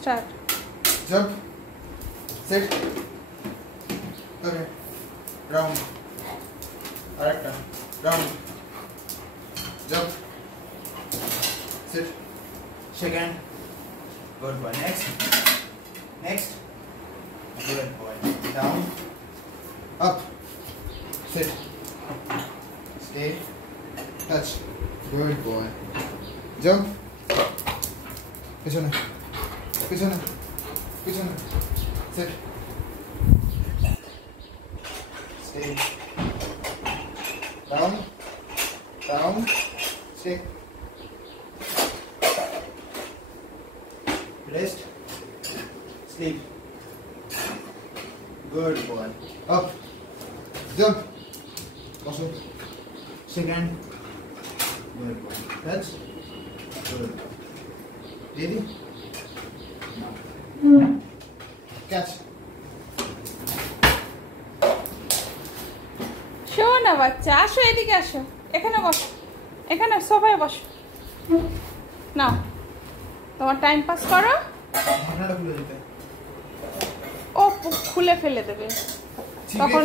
Start. Jump. Sit. Okay. Round. Arekta. Round. Jump. Sit. Shake hand. Good boy. Next. Next. Good boy. Down. Up. Sit. Stay. Touch. Good boy. Jump. Pichone. Pichone. Pichone. Sit. Stay. Down. Down. Stay. Rest. Sleep. Good boy. Up. Jump. Also. Second. Good boy. Touch. Good boy. Ready? Catch. শোনা বাচ্চা, আসো এদিকে আসো, এখানে বসো, এখানে সোফায় বসো। নাও তোমার টাইম পাস করো। ও খুলে ফেলে দেবে তখন।